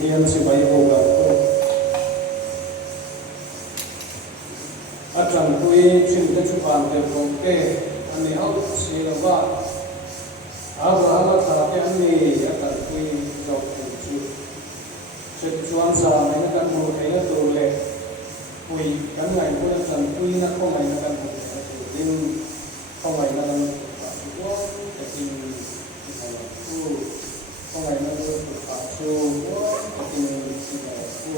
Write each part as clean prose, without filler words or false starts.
niyan si Bayboga to atang kui chinta chupan de kongke ani au silawa Abraham thate ani atang kui jok chu chuan sa mai kan mo thei to le kui kan ngai ko chan kui na ko mai kan din ko mai na kan ko te tin ko mai na ko pa chu ko te tin ko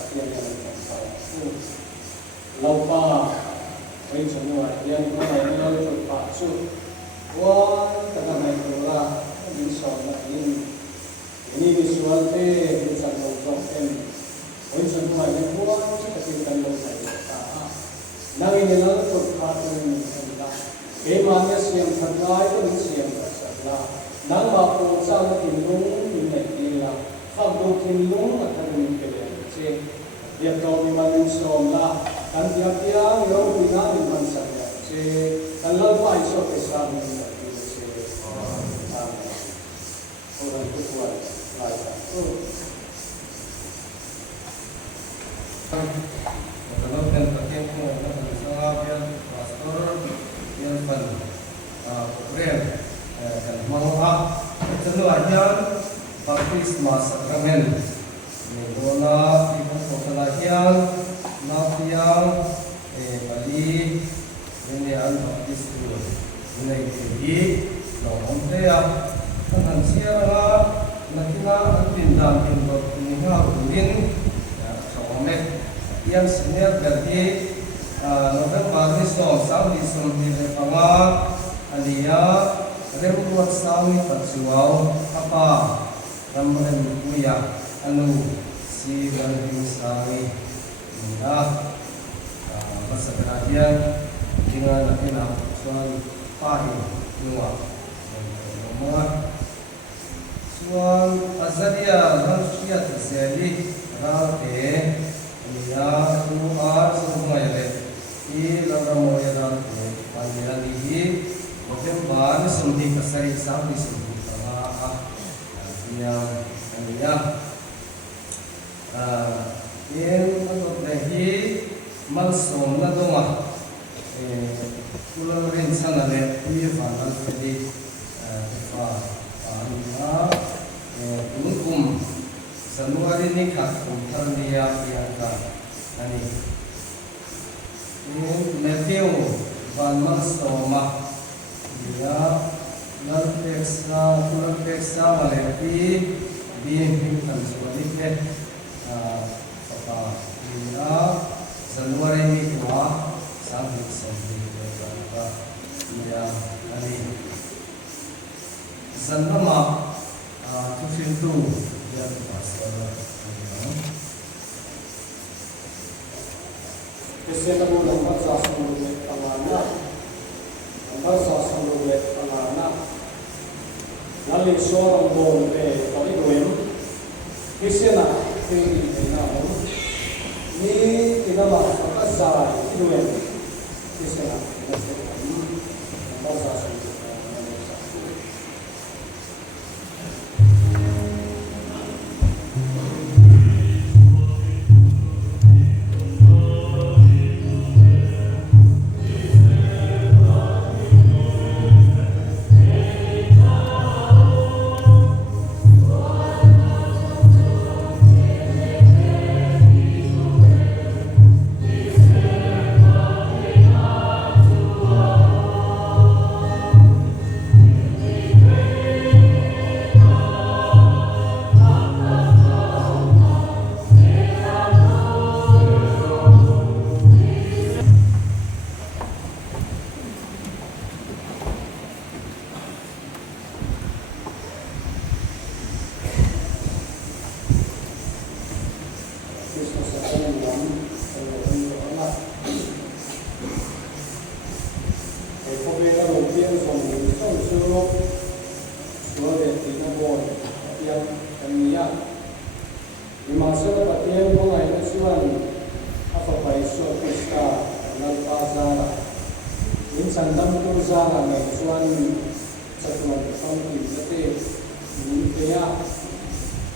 atian kan ko lau pa ai chan wa yan ko mai na ko pa chu ko ta na mai ko la din so na ini visual te chan lo jok em oi chan ko mai ko ta tin kan lo sai ta nang ini na ko pa chu Kemanya siang terkait dengan siang tersalah. Nama perusahaan tinlung dimetilah. Faktor tinlung akan dimiliki. Dia tahu di mana insyaAllah. Dan tiap-tiap yang bina di mana saja. Kalau apa isu kesal dimiliki. Orang itu kuat. Kalau dan pakai pengawasan sahabat pastor yang pan program dan mengapa seluruhnya baptisma sakramen mengolah ibu pelayan nafian bali ini baptis itu ini tinggi nomor dia dengan siapa nakina pindah pindah pindah ulin soalnya yang senior dari Novel Paris no Saudi Sunni Panga Alia Rembuat Saudi Patsuau apa Ramren Buya Anu si Galvin Saudi Mudah masa pengajian dengan nakina suan pahing nuwa nomor suan azalia Rasyid Zali Rate Alia Nuar Sumaya I lama moya dan panjang ini, mungkin bahan sendiri kesari sampai sendiri sama yang untuk lagi malsom na doma, pulang rencana le, ini bahan jadi tungkum semua ini kakum terlihat yang ini. Matthew van Mansoma dia lalteksa malepi bihim kan sulit apa dia Januari ini tua sampai berapa dia hari Zanama tu dia pasal Kisah kamu lambat sasung lek pangana, lalu seorang bombe kali doem, kisah nak tinggi dengan ni tidak mahu kasar doem, kisah nak lambat sasung.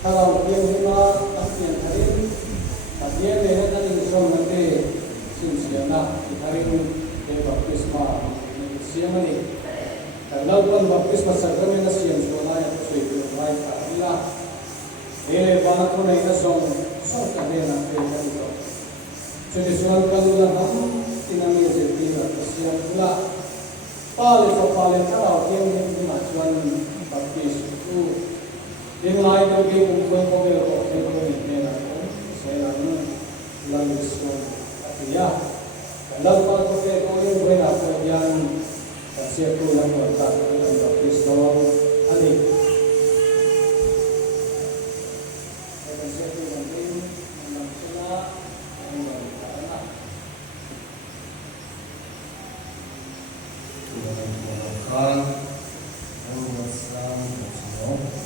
ถ้าเราเพียงที่ว่าตั้งเพียงทารินแต่เพียงเลยนั่นเองส่วนนั้นเองสิ่งเสียนะที่ทารินเกี่ยวกับคริสต์มาสเสียมันนี่แต่เราคนบัพติศมาสักการะนั้นเสียงส่วนนั้นช่วยดูไว้ค่ะนี่ละเอเลบานาคนนี้ก็ส่งกันเองนะเป็นกันก็ช่วยส่วนกันดูนะที่นั่นมีเจ็บที่เราเสียงละPale tara kiem ni ma chuan baptist tu ding lai do ge kum khoi ko ge ko ke ko ni ne na ko se na nu lan so atia la pa ko ke ko ni we na ko yan ta se ko la ko ta ko ni baptist no ani ta se ko ni na sala ani na Kan Al-Wasam Al-Wasam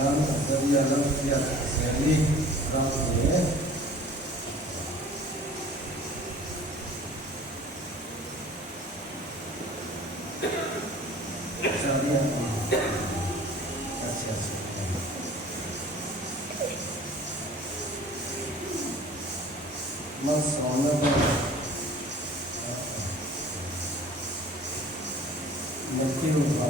yang terjadi sekali ramai Masalah nanti lupa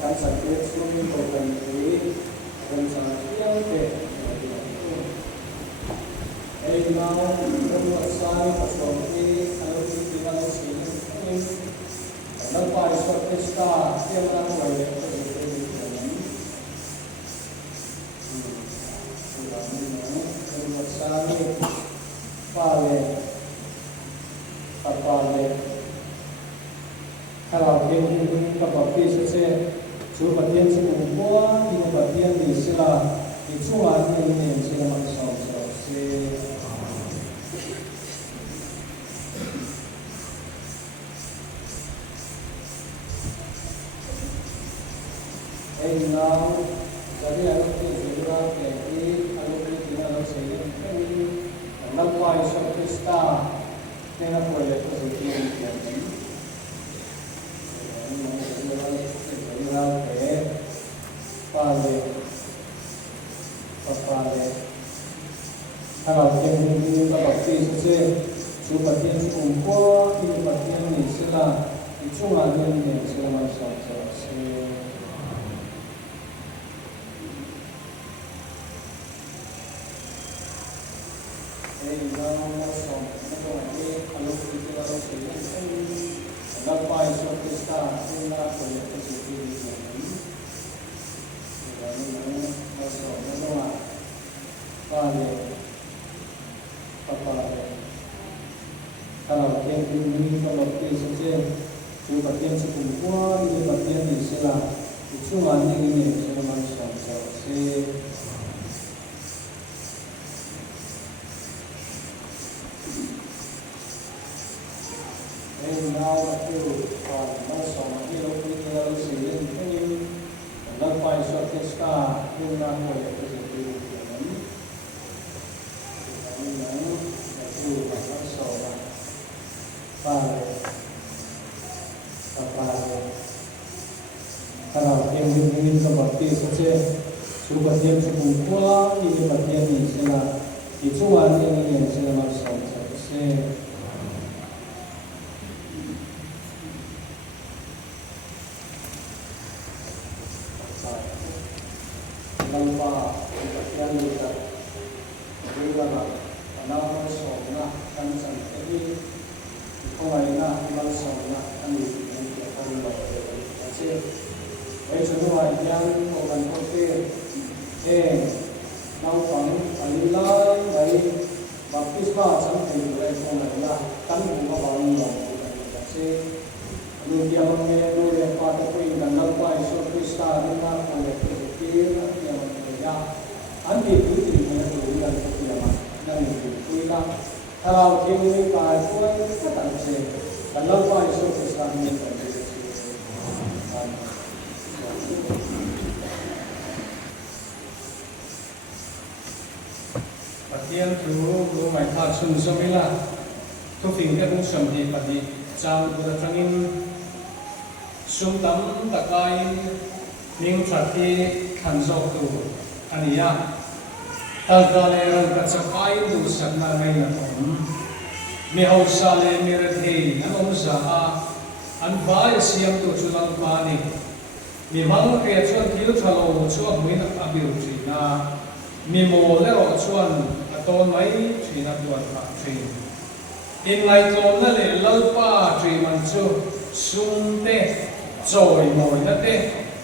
dan sakit suami korban ini dan sangat yang ke mau membuat saya pasuki kalau kita sini dan pada suatu pesta yang ramai membuat saya pale kalau kita baptis saja Chúa bật tiên sẽ cùng qua khi mà bật tiên thì sẽ là thì Chúa ăn tiên sẽ là mặt sầu sẽ anh nào jadi aku juga jadi aku tinggal sini ini lampai pesta dengan proyek positif jadi kalau yang baptis saja Chúa baptis cùng qua khi baptis này sẽ là Chúa ăn nên sẽ là mặt sầu sẽ kalau yang ini baptis saja Chúa baptis cùng qua khi baptis này sẽ là Chúa ăn nên sẽ là mặt sầu sẽ now aku masa hidup kita sendiri ini lepas pesta guna oleh presiden ini aku masa kalau yang ingin seperti saja sudah dia cukup kuat ini bagian ini setelah dijual ini setelah masa Lampa yang kita berikan nama soalnya kan sampai kawainya imal soalnya kan akan hasil. Baik semua yang orang kotor nampang alilai baik baptis bah sampai mulai kawainya kan bunga baru hasil. ดูเดียวมันดูเรียนความเป็นกันแล้วก็อิสุคริสต์นี่มาคนเดียวที่นั่นเดียวมันเลยยากอันที่ดูที่มันดูอย่างที่มันนั่นคือคุยกันถ้าเราที่มีการช่วยก็ตั้งใจกันแล้วก็อิสุคริสต์นี่เป็นสิ่งปฏิญาณรู้ไหมถ้าชุนสมิลาทุกสิ่งที่รู้สมดีปฏิจามบุตรทั้งนี้สุนทรตะกายนิ่งสัตย์ขันโซตุอันนี้ยากตั้งแต่เรื่องกัจจกายดูสักนาไม่หนักมีเอาซาเลมีระเทียนองศาอันฟ้าเสียมตัวจุลังปานีมีมังเกียชวนทิวทะโลชวนมินักอบิรุจีนามีโมเลวชวนต้นไม้ชีนักดวนผักชีอินไลโตนั่นเลยเล่าป้าชีมันชูซุนเตจอยมอยนั่นเต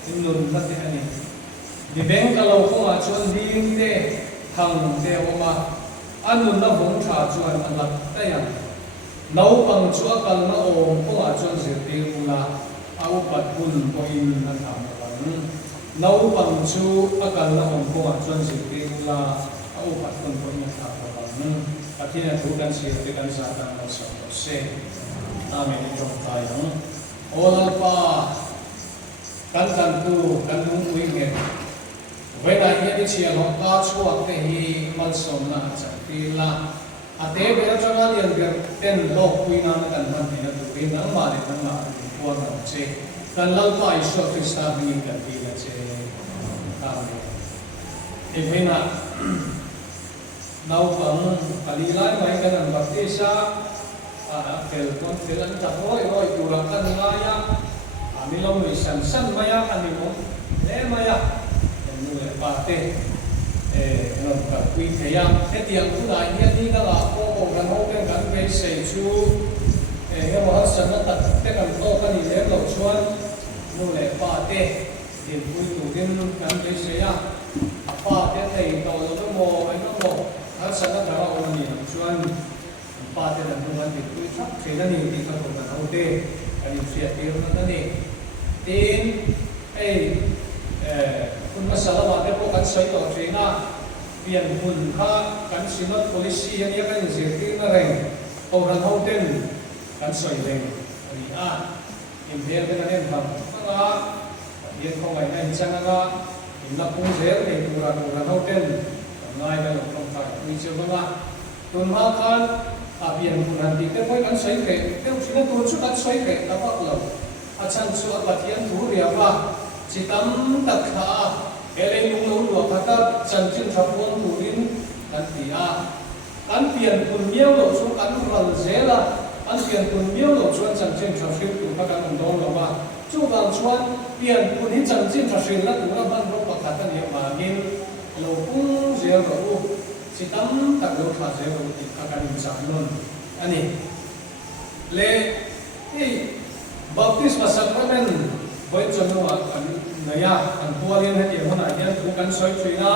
อินนุนนั่นเตอันนี้ดิเบงกะโลก็มาชวนดิ้งเตทางเตอมาอันนุนน่ะหงชาชวนอันลักแต่ยังน้าปังชัวกันน่ะโอมก็มาชวนเสียตีอุลาเอาปัดบุญก็อินนั่นทำกันน้าปังชัวกันน่ะโอมก็มาชวนเสียตีอุลาเอาปัดบุญก็อินทำกันอาทิตย์นี้ทุกการเสียเป็นการสร้างเราสร้างเสร็จอาเมนจงใจของโอลาปากันตูกันนุ่งวิ่งเงินเวลาเฮียดิเชียร์ของก้าชัวเตหีมันสมน่าจะตีละอาเตเบลจังหวะเดียวกันเต้นโลกวินาทีกันมันที่นั่นตัวเองนั่งมาเด็กนั่งมาพวกเราเจกันเล่าไปสุดที่สามีกันดีละเจอาเมนอีกไม่นานเราฟังกาลีไลไม่กันบัติชาเฟลคนเฟลอันจับร้อยอยู่รักกันงายะมีลมวิสันสันมายะอันนี้ผมเล่มายะเป็นนู่นปาเต้นนกับวิทยาเทียงผู้ใดเนี่ยนี่ก็ละโอ้กันโอ้กันกันไปเสียชูเฮ้ยว่าสันนัดแต่กันโตกันนี่เลี้ยงเราชวนนู่นปาเต้เห็นผู้อยู่ที่นู่นกันไปเสียปาเต้ในตัวเราโมไอ้น้องโมถ้าสันนัดเราเอานี่ชวนปาเต้ในทุกวันที่คุยทักเสียนี่ที่เขาบอกกันเอาเต้อันนี้เสียเดียวนั่นเองทีนคุณมาสารวัตรได้พวกกันใช้ต่อเสียนะเปลี่ยนหุ่นค่ากันสินอต policy อันนี้กันเสียที่นั่นเองตัวกันเท่าเต้นกันใส่เองอันนี้อินเดียเป็นอะไรบ้างก็เรียนเข้าไปในจังหวะอินนักพุ่งเสียเองตัวกันเท่าเต้นง่ายกันหลงลงไปมีเชื่อว่าตัวมาคันเปลี่ยนหุ่นอันที่เต้นไว้กันใส่เองเต้นสินอตตัวชุดกันใส่เองแต่ว่าเราอาจารย์ชัวร์ปฏิญาณถูเรียกว่าจิตตั้มตักขาเอเลนุงลุงหลวงพัดจันจินทับวนถูรินกันตีกันเปลี่ยนคุณเมียวหลบช่วงกันรันเซล่ะกันเปลี่ยนคุณเมียวหลบช่วงจันจินทับชิลถูกพักกันตรงเราว่าจู่กันชวนเปลี่ยนคุณที่จันจินทับชิลแล้วถูกรับบ้านรบประกาศกันเยอะมากินหลบพุ่งเสียหลบจิตตั้มตักหลบขาเสียหลบติดพักกันอยู่จากนั้นอันนี้เล่baptisma sacrament voi chonwa kan naya kan pualin hati hona hian thu kan soi chuina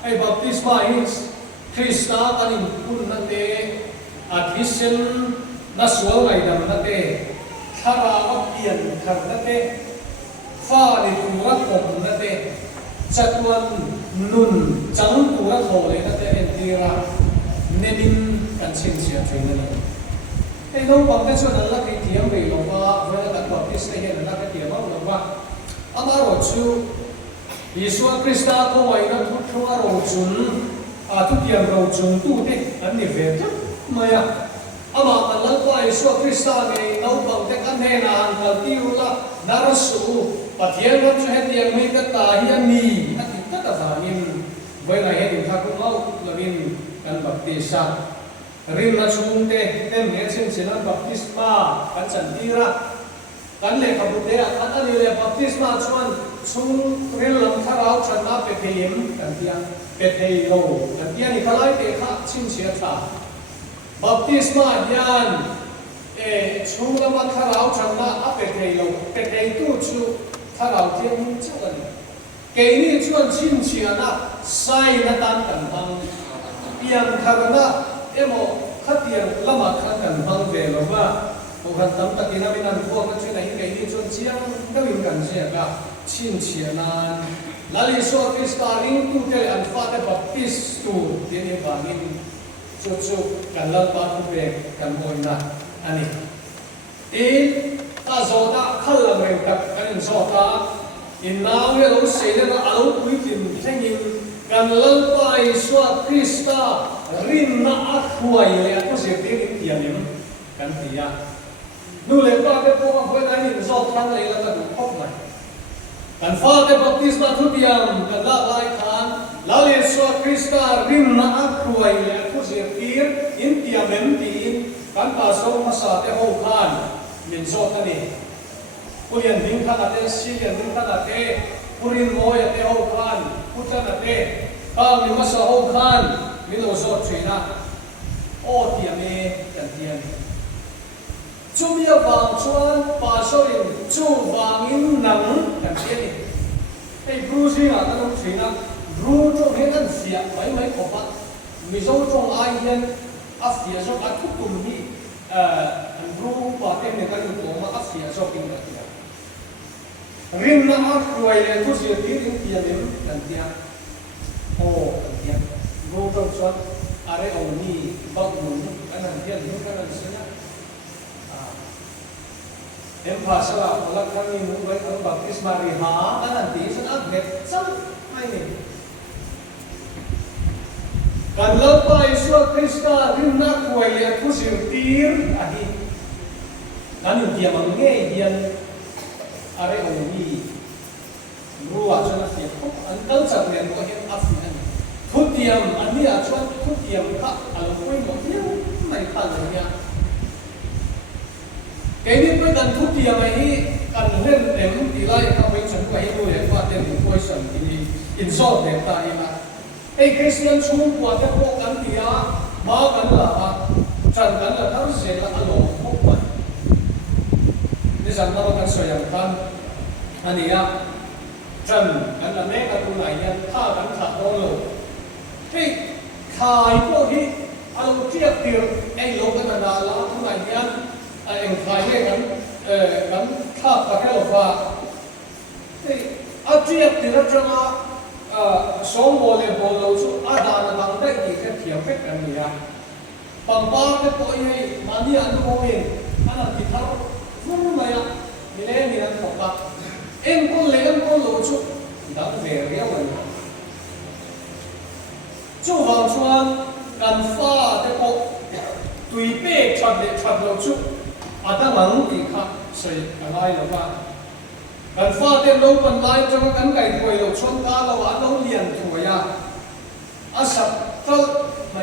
ai baptisma is krista kan pun na te athisen na sual ngai dam na te thara apian khar na te fa ni tura kom na te chatuan nun chang tura thole na te entira nenin kan chin sia chuina niไอ้น้องบอกแต่ส่วนนั้นละที่เทียมไปลงว่าเวลาตัดบอกที่เสียนั่นละที่เทียมว่าลงว่าอามาโรจูยิสุคริสต์เขาไว้นั้นทุกครั้งโรจุนทุกอย่างโรจุนตู้เด็กอันนี้เวทมาอ่ะอามาอันนั้นว่ายิสุคริสต์ในน้องบอกแต่กันแน่นานกันที่รู้ละนารสูปฏิญาณว่าจะให้เทียมไม่ก็ตายยันนี่อันนี้ก็ตายนินเวลาเห็นถ้าคุณเล่าละนินกันบัพติศาริมมาชุมเตเต็มเนื้อชิ้นสินันบัพติสมากันจันทีระกันเล่ขบุตรเดียกันอันนี้เล่บัพติสมาชวนชุมริลลำคาราชนะเปเทียมกันเทียนเปเทีโลกันเทียนนี่เขาไล่เตะข้าชิ้นเชียร์ท่าบัพติสมายันชุมละมันคาราชนะเปเทีโลเปเทีตู้ชูคาราเทียมเจ้ากันเกนี่ชวนชิ้นเชียร์นะไซนัตันกันทังเปียนคารานะเอโมขัดเตียงละมาขัดกันบางเวลว่าโอ ตัวกันตั้งแต่ที่นั่นไม่นานพวกนั้นช่วยไหนไงที่ชวนเชียงก็มีกันเชียร์ก็ชินเชียร์นานแล้วลิโซคริสตาริงตุเตลอันฟาเตบัพติสตูเดี๋ยวนี้บางทีชุดกันเล่าปาทุเรศกันโวยนะอันนี้ตาโซตาขัลลังเรงกับกันโซตาอินนาวเนี่ยเราเสียเนี่ยเราเอาคุยถึงเช่นนี้กันเล่าไปสวดคริสตารินนาอักวายเลยก็เสียที่รินเทียนิมกันที่ยาดูเลยว่าเป็นพวกคนนั้นนี่โซทั้งเลยแล้วก็ดูพบใหม่กันฟ้าได้บัพติศมาทุกอย่างกันละลายขานแล้วเยซูคริสต์ริมนาอักรวยเลยผู้เสียทีร์อินเดียเมนตีนกันตาสมภาษาเทโฮคานมินโซทันนี่ผู้เรียนดิ้งขนาดเตสิเรียนดิ้งขนาดเตผู้เรียนโมยเทโฮคานผู้จันเตข้ามิมาสาโฮคานมิโลโซทรีนะโอเทียเมกันเทียนจุมีบางชวนป่าโซลินจูบางอินนังกันเทียนไอ้บรูซินะนั่นสินะบรูจงเห็นนั่นเสียไม่ขบมิโซจงไอเห็นอัฟเสียจงอัดทุกตุ่มที่บรูป่าเต็มเนี่ยกันอยู่ตัวมาอัฟเสียจงกินกันเทียริมน้ำรวยเลยทุกสิ่งที่ริมเทียนกันเทียโอ้กันเทียบรูจงชวนอะไรเอานี่บักมุนกันนั่นเทียนนี่กันนั่นสินะเอ็มพาสลาพลังครั้งนี้มุ่งไปทำบัพติศมาริหาอันนั้นที่ฉันอัดเน็ตซ้ำไม่เนี่ยการเล่าไปสวดคริสต์ริมนักวยเลยผู้สิงตีร์อันนี้การอยู่ที่มันเงี้ยเดียนอะไรองค์นี้รู้ว่าฉันเสียทุกอันตั้งใจเรียนก็เห็นอัฟนันทุกเดียมอันนี้อาจารย์ทุกเดียมค่ะอารมณ์ไม่หมดเนี่ยไม่ทันเลยเนี่ยเกนี้เป็นการทุกที่อะไรการเล่นเต็มที่ไรเขาไม่ฉันไปดูเลยว่าเต็มที่คุยสันที่อินโซเต็มตายมาไอ้คริสเตียนชุ่มกว่าจะพวกกันที่มากันละฉันกันละทั้งเสียละอารมณ์พวกมันนี่ฉันมากันสวยอย่างกันอันนี้ฉันกันละแม่กันตัวไหนยันฆ่ากันขาดโดนเลยไอ้ขายพวกที่อารมณ์เทียบเทียมไอ้โลกกันนานละตัวไหนยันไอ้ใครเนี่ยกันข้าพเจ้าว่าอาเจียบที่เราจะมาสองโมเลกุลเราชุดอาดานบางได้ที่แค่เทียมเป็นกันเนี่ยบางบ้านก็ตัวใหญ่มาเนี่ยอันโมเองอันนั้นที่เขาฟุ้งมาอ่ะมีเล่มีนั่นบอกว่าเอ็งคนเลี้ยงคนเราชุดดังเรียเรียวันจู่บางช่วงกันฟ้าแต่พอตุยเป๊กชัดเด็ดชัดเราชุดอาตั้งหลังที่ข้าใส่อะไรหรือว่าการฟ้าเต็มโลกมันไล่จนกันไก่ถวยเราชนกาเราอันเราเลี้ยงถวยอาสับเจ้าไม่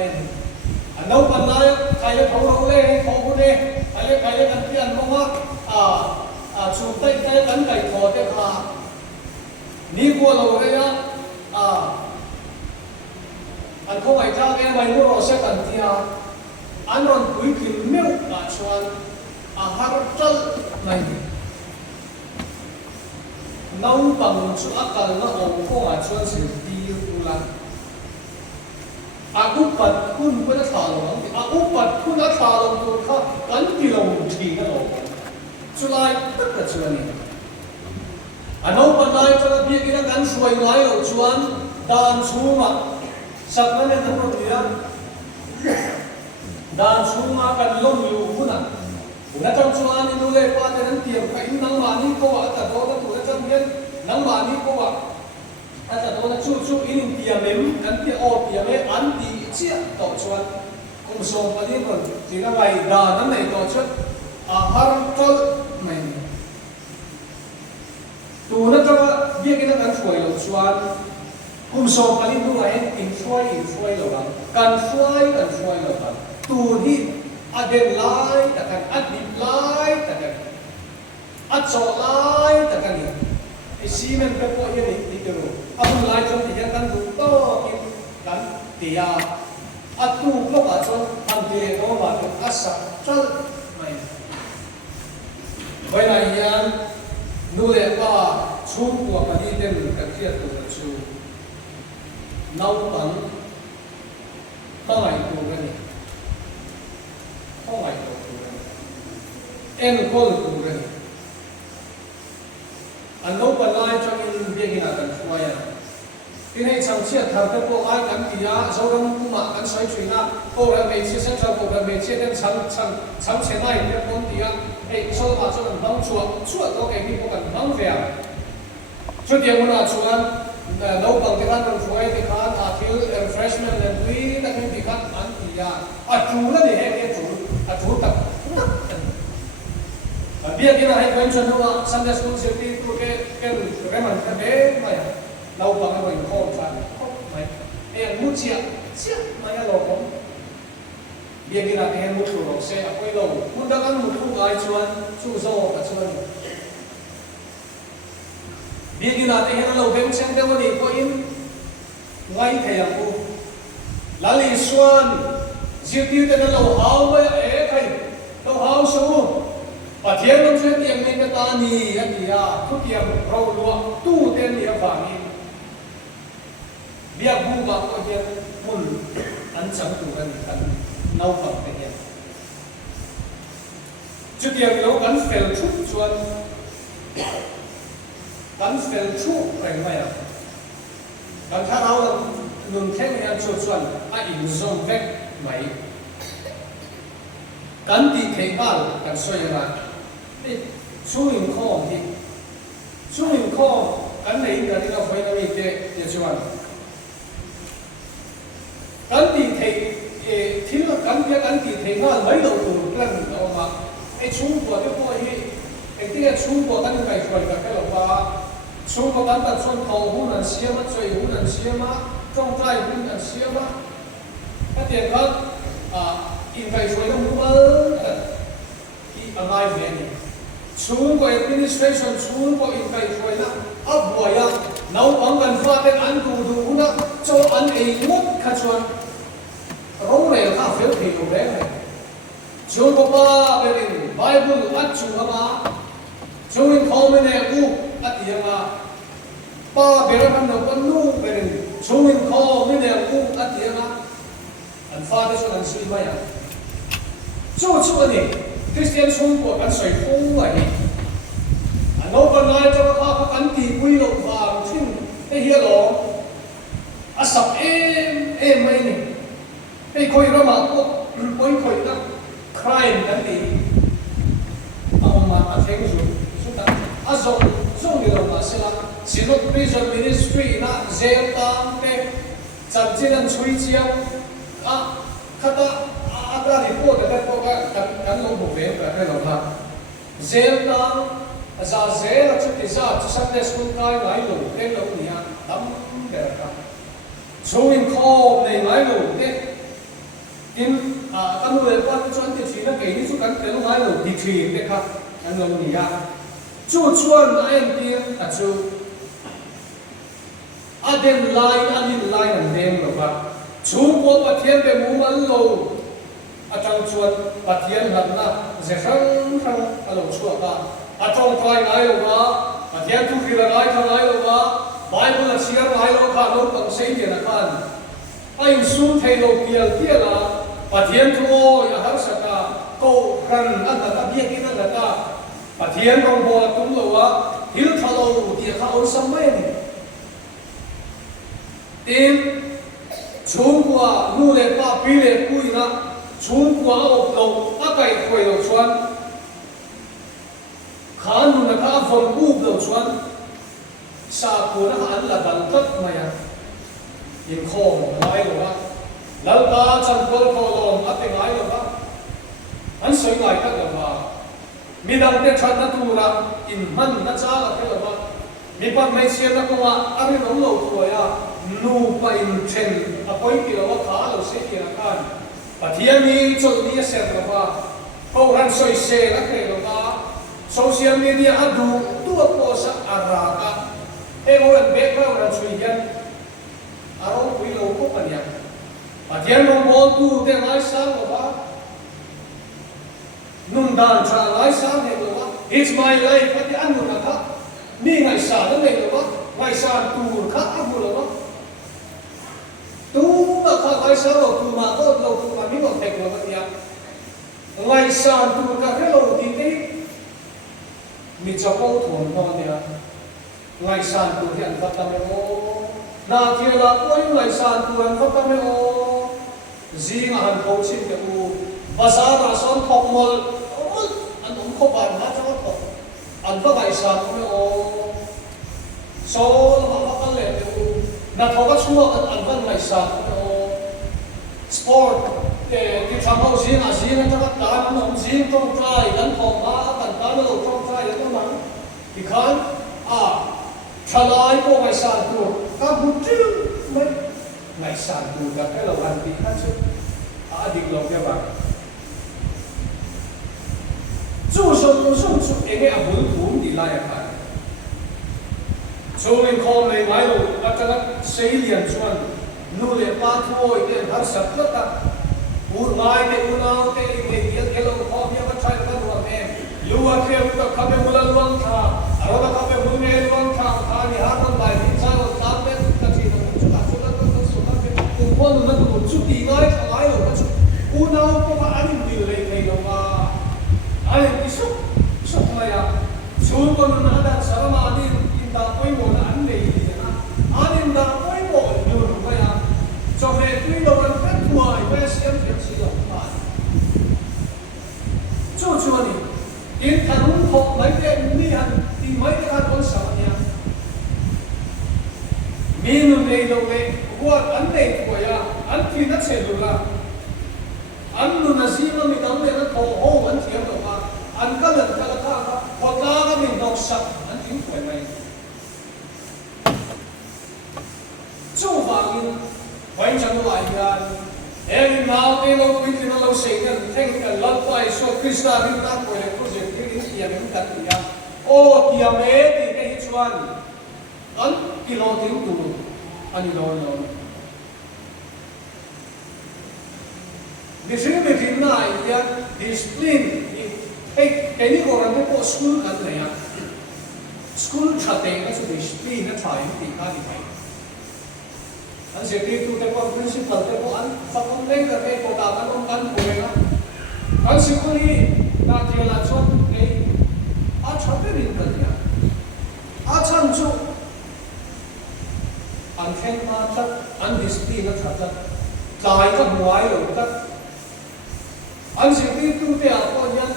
อันเรามันไล่ใครจะเขาเราเล่ให้เขาพูดเองใครจะกันเพี้ยนมากชูใต้กันไก่ถอดได้ค่ะนี่กลัวเราเลยนะอันเขาไอ้เจ้าแกไม่รู้เราเสียกันที่อันนั้นคุยกินเนื้อชวนอาหารจัลไม่น้องบังชุอาการน้องก็อาชวนสิ่งที่ดูแลอาอุปัตคุณก็จะถาลงอาอุปัตคุณจะถาลงตัวข้ากันที่เราดีกันเราชุลายตั้งแต่ชวนนี้อันน้องปัญญาจะเบียกินกันช่วยไว้เราชวนดานชูมาสักนั้นทั้งหมดเนี่ยดานชูมากันล้มอยู่หุ่นนะจำชวนนี่ดูเลยว่าจะนั้นเตรียมไปนั่งมานี่ก็ว่าแต่โดนตัวจะจำเงี้ยนั่งมานี่ก็ว่าแต่โดนชุบอินเดียเมมกันที่โอเดียเมอันดีเชี่ยต่อชวนกุมส่งไปที่คนที่นั่งไอ้ดานั่นไหนต่อชวนอาหารก็ไม่ตัวนั้นจะว่าเบี้ยกินกันช่วยเราชวนกุมส่งไปที่ดูไอ้อินช่วยเราบ้างการช่วยเราบ้างตัวที่อเดนไลท์แต่กันอดิบไลท์แต่กันอัดโซไลท์แต่กันเนี่ยไอซีเมนต์เป็นพวกนี้นี่ก็รู้อัดไลท์จนที่ยังกันดูโต้กินกันเดียอัดตู้ก็ว่าจนทำเดียก็ว่าจนอัศจรรย์ไม่เวลาอย่างนู่นเลยว่าชูกว่ามันนี่เต็มกับเทียบตัวชูน้องปังต้องไงตัวกันนี่ต้องไงตัวเอ็ en kol tu ren an no pa lai chang in biagina kan khwaya tin hei chang chia thar te po ai kan tia zoram kuma kan sai chuina ko ra me chi sa cha ko ra me chi den chang chenai te pon tia ei so ma so an bang chua to ke ni po kan bang vea chu dia muna chuan no bang te kan khwai te khan a thil refreshment and we ta kan ti khan an tia a chu la ni he ke chu ta bia kina hai kwen chon no Sunday school safety to ke reman ta be mai lau bang ai ko fan mai e mu chia mai lo ko bia kina ke mu tu ro se a koi lo mun da kan mu tu ai chuan chu zo ka chuan bia kina te hen lo bem chen te mo ni ko in ngai thaya ko lali suan safety te lo hau ba e kai lo hau su Pathian nông dân tiệm nên cái ta nì anh đi à thuốc tiệm rau lúa tu tên địa vàng đi việc bu bạc có tiền mun anh chẳng tu anh nấu phẩm cái gì chút tiền lâu gắn phèn chút chuan gắn phèn chút phải không ạ gắn tháo áo là nung thép nhà chuan ai in zoom vét máy gắn đi thấy bao gắn xoay ra chú hình kho thì chú hình kho cắn này là cái nào phải là gì thế để cho anh cắn thì thầy thì là cắn thì thầy nó mấy đầu tủ lần đó mà cái chú của cái cô ấy cái chú của cắn cái phải cái là ba chú của cắn đặt xuân cầu hú nần xía mắt chơi hú nần xía má trong tay hú nần xía má cái tiền khác in phải chơi nó hú mơ cái ai về này chung ko administration chung ko in kai khoina abuaya nau bang kan fa ten an du na cho an ei mut kha chuan ro re kha fel thei lo re chung ko pa berin bible at chu ma chung in khomene u atianga pa beran no kan nu berin chung in khomene u atianga an fa de so an sui ma ya chu ani Christian chung của kan soi phong vậy anh nói con nói cho các kan ti quy lo vàng thinh cái hiền lo sập em mấy này cái khôi ra mà khôi ra crime kan ti ông mà anh thấy rồi chúng ta zong đi đâu mà sẽ là Sinod Prison Ministry na jail tam cái chặt trên anh suy chiêu kata ada report ada program kan lo bo ve ka lo ha zel ta za zel chu ti za chu Sunday school kai lai lo te lo ni ha dam de ka so in kho nei lai lo te tin kan lo le pa chu an ti chi na ke ni chu kan te lo lai lo ti chi te ka kan lo ni ha chu chuan na en ti chu aden line an dem lo ba chu ko Pathian be mu man lo atang chuan Pathian lamna ze khang alo chua ka atong trai ngai lo ba Pathian tu ri la ngai thang ngai lo ba Bible a share ngai lo kha lo pang sei ke na kan ai su thei lo pial la Pathian thu ya har saka ko ran an ta bia ki na ta Pathian rong bo tum lo wa hil thalo ti kha on sam mai ni tim chung qua nu le pa pi le pui na chung qua op lo a kai khoi lo chuan khan nu na kha von u lo chuan sa ko na an la dal tat maya in khom lai lo ba lal ta chan kol ko lo a te ngai lo ba an soi ngai ka lo ba mi dang te chan na tu ra in man na cha la ke lo ba mi pan mai sia na ko wa a ri lo ko ya nu pa in chen a poi ki lo kha lo se ki na kan Pathian ni chol ni se lo ba ko ran soi se la ke lo ba social media adu tu ko sa ara ka e mo ran be ko ran sui yan aro pui lo ko pa ya Pathian lo mo tu te lai sa lo ba nun dan tra lai sa ne lo ba it's my life pa ti anu na ka ni ngai sa da ne lo ba ngai sa tu kha abu lo ba tu mà khai khai sao rồi tu mà có lâu tu mà biết còn thèm rồi vậy à ngày sáng tu cả cái lâu thì cái มีเจ้าโอ้ถวนนอนเนี่ยไงสานตัวที่อันฟัดตามโอนาเทียละโอ้ยไงสานตัวอันฟัดตามโอจีงหันเขาชิมเดียวภาษาเราสอนทอกมลอันนั้นเขาบานมาจังหวัดอันฟัดไงสานตัวโอโซ่ละมาฟัดเลยเดียวนาเขาก็ชั่วอันฟัดไงสานตัวโอสปอร์ตที่ทำเอาจีงอ่ะจีงจังหวัดการน้องจีงต้องใจกันทอกมากันการเราต้องใจแล้วก็มันอีกครั้งทลายพวกไงสานตัวก็บุตรไม่ไงสานตัวกับให้เราวันดีนั่นสิดิกลงแค่บ้างจู่ๆจู่ๆเองก็บุญทุ่มดีไล่กันจู่เองคอมเลยไม่รู้ว่าจะนักเสียเลียนชวนนู่นเลยป้าทั่วเองหัดสับแล้วกันพูดไม่ได้พูดเอาแต่เองเลี้ยงเราคอมยังไม่ใช่กันรวมเองรู้ว่าแค่พูดกับเขาเป็นบุญล้วนข้าเราต้องเขาเป็นบุญเงินล้วนข้าข้านี่หาคนใหม่ที่ใช่เราตามเป็นกันที่เราจุดละจุดละจุดละจุดละเป็นบุญคนนั้นบุญจุดดีไล่ทลายเราก็จุดอุณหภูมิอันนี้ดีเลยใครเราว่าอันนี้สุดทำไมอ่ะชูคนนั้นได้สารมาอันนี้อินดาโอยโมนะอันนี้ดีนะอันนี้อินดาโอยโมอยู่รู้ไหมอ่ะจอมเด็กที่เราเป็นแค่ตัวไอ้เสียงเสียงมาจู่ๆนี่อินทารุ่งหกไม่ได้มีอันที่ไม่ได้การคนสามเนี่ยมีนุ่มเองเราเลยว่าอันนี้ตัวอย่างอันที่นักเสดุละอันนู้นน่ะสิมันมีตั้งแต่นั้นโอ้โหมันเทียบกับว่าอันก็เลยก็ข้าก็พอตาก็มีดอกสักอันถึงป่วยไหมจู่ฟังไว้จังหวะอย่างเอ็มมาเอโลวิธีนั้นเราเสกกันเท่งกันลัดไปส่วนคริสต์ที่ตั้งไว้ในโปรเจกต์ที่นี่อย่างนี้กันอย่างโอ้ที่อเมริกาที่ชวนอันกิโลถึงตัวอันนี้โน่นดิฉันไม่ถึงไหนเนี่ยดิสซิปลินเฮ้ยแค่นี้ก็เราไม่พอสกูลกันเลยอ่ะสกูลชัดเจนก็คือดิสซิปลินนั่นใช่ที่ข้าที่ไหนอันเสร็จที่ตัวแต่ว่า principal แต่ว่าอันฟังเล่นกันเองก็ตามกันกันคุยนะอันสิ่งนี้นาทีละชดเองอาชัดเป็นกันเนี่ยอาชันจุอันแข่งมาชัดอันดิสซิปลินนั่นชัดกายก็หวยหรือก็อันสิ่งที่ตัวเดียวก็ยัง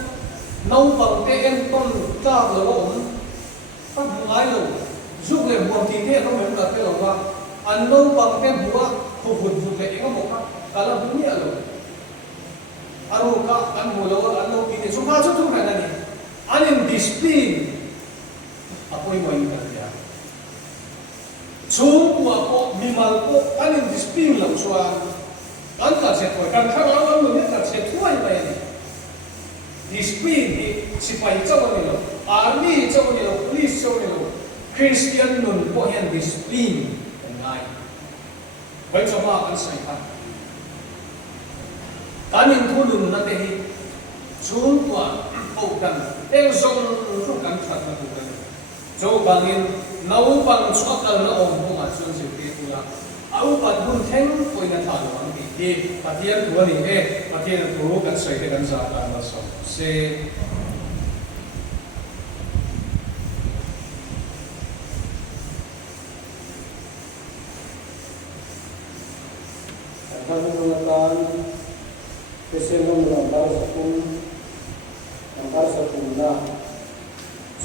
น้องบังเตนต้นจ้าเลยว่าผมก็หวยหรือยุคเลยบางทีเนี่ยเขาเหมือนกับที่เราว่าอันน้องบังเตนบัวผู้หุ่นเลยเองก็บอกว่าแต่ละบุญเนี่ยเลยอารุกะอันหัวเราอันเรากินเนี่ยสุภาพชุดทุกอย่างนี่อันนี้ดิสซิปลินapa yang mau kita lihat semua kok mimal kok kan yang disiplin lah soal kan tak sesuai kan kalau orang punya tak sesuai bayar disiplin di sipai jauh ni loh army jauh ni loh police jauh ni loh Christian nun kok yang disiplin dengan baik coba kan saya kan yang turun nanti semua kau kan zong tu kan tak nak Jauh bangin, nau bang suakal na om ko macam seperti itu ya. Aku pun teng koi na thalo ang di patian tuan ini, patian tu kan saya kan zakat masuk. Se Kalau mengatakan kesenangan antar sepuluh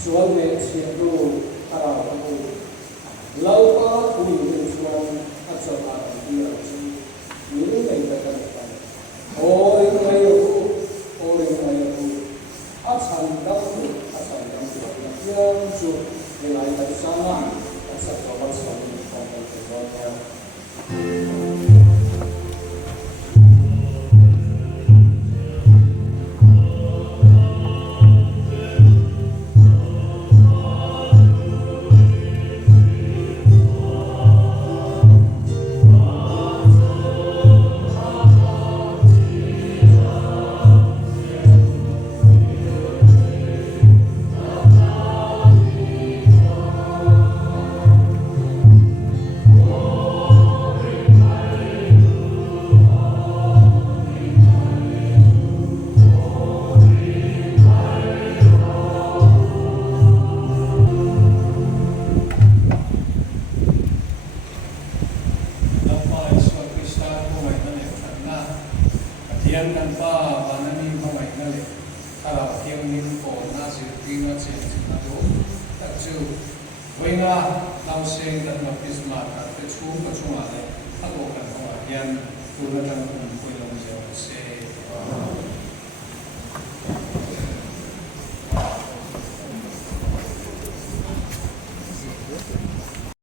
Suan me siatu arah aku, laupa kui suan asal arah dia sini, ini yang kita katakan. Orang ayu, asal dapat yang tu nilai bersama asal kawan suami kawan keluarga. hian kan pa banani hawai na le ara hiang nim ko na si ri na chen na do ta chu wenga lau seng dat na pisma ka te chu ma chu ma le a ko kan ho hian tu na tang kun pui long je se